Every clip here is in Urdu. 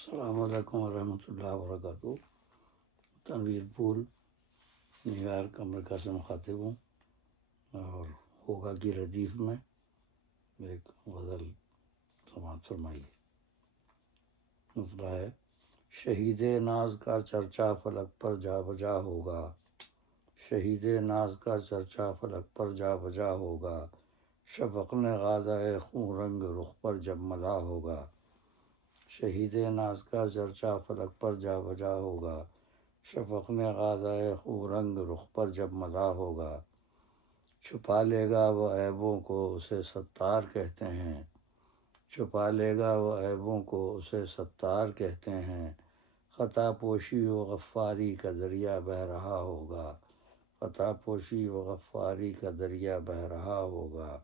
السلام علیکم ورحمۃ اللہ وبرکاتہ۔ تنویر پول نیو یارک امریکہ سے مخاطب ہوں، اور ہوگا کی ردیف میں ایک غزل سماعت فرمائیے۔ مسئلہ ہے: شہید ناز کا چرچا فلک پر جا بجا ہوگا، شہید ناز کا چرچا فلک پر جا بجا ہوگا، شفق نے غازۂ خون رنگ رخ پر جب ملا ہوگا، شہید ناز کا چرچا فلک پر جا بجا ہوگا، شفق نے غازۂ خون رنگ رخ پر جب ملا ہوگا، چھپا لے گا وہ عیبوں کو اسے ستار کہتے ہیں، چھپا لے گا وہ عیبوں کو اسے ستار کہتے ہیں، خطا پوشی و غفاری کا دریا بہہ رہا ہوگا، خطا پوشی و غفاری کا دریا بہہ رہا ہوگا،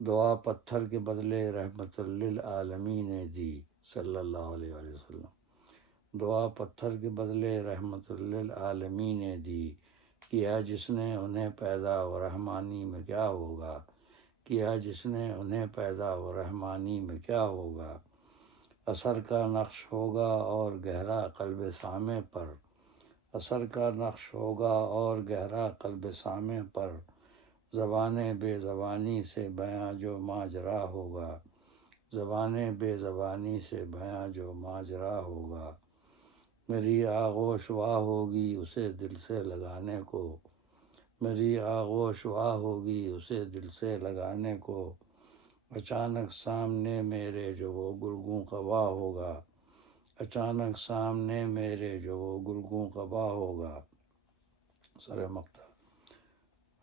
دعا پتھر کے بدلے رحمت للعالمین نے دی صلی اللہ علیہ وآلہ وسلم، دعا پتھر کے بدلے رحمت للعالمین نے دی، کیا جس نے انہیں پیدا و رحمانی میں کیا ہوگا، کیا جس نے انہیں پیدا و رحمانی میں کیا ہوگا، اثر کا نقش ہوگا اور گہرا قلب سامع پر، اثر کا نقش ہوگا اور گہرا قلب سامع پر، زبان بے زبانی سے بیاں جو ماجرا ہوگا، زبان بے زبانی سے بیاں جو ماجرا ہوگا، میری آغوش واہ ہوگی اسے دل سے لگانے کو، میری آغوش واہ ہوگی اسے دل سے لگانے کو، اچانک سامنے میرے جو وہ گلگوں قبا ہوگا، اچانک سامنے میرے جو وہ گلگوں قبا ہوگا۔ سر مقطع: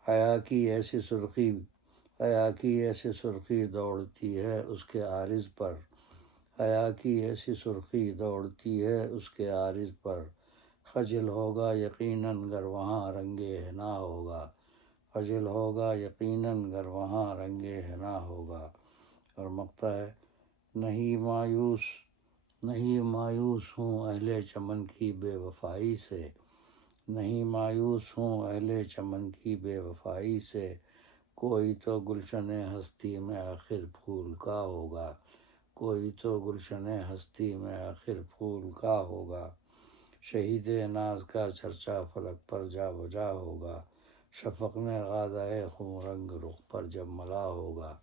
حیا کی ایسی سرخی، حیا کی ایسی سرخی دوڑتی ہے اس کے عارض پر، حیا کی ایسی سرخی دوڑتی ہے اس کے عارض پر، خجل ہوگا یقیناً گر وہاں رنگ حنا ہوگا، خجل ہوگا یقیناً گر وہاں رنگ حنا ہوگا۔ اور مقطع ہے: نہیں مایوس، نہیں مایوس ہوں اہل چمن کی بے وفائی سے، نہیں مایوس ہوں اہل چمن کی بے وفائی سے، کوئی تو گلشن ہستی میں آخر پھول کا ہوگا، کوئی تو گلشن ہستی میں آخر پھول کا ہوگا، شہید ناز کا چرچا فلک پر جا بجا ہوگا، شفق نے غازۂ خون رنگ رخ پر جب ملا ہوگا۔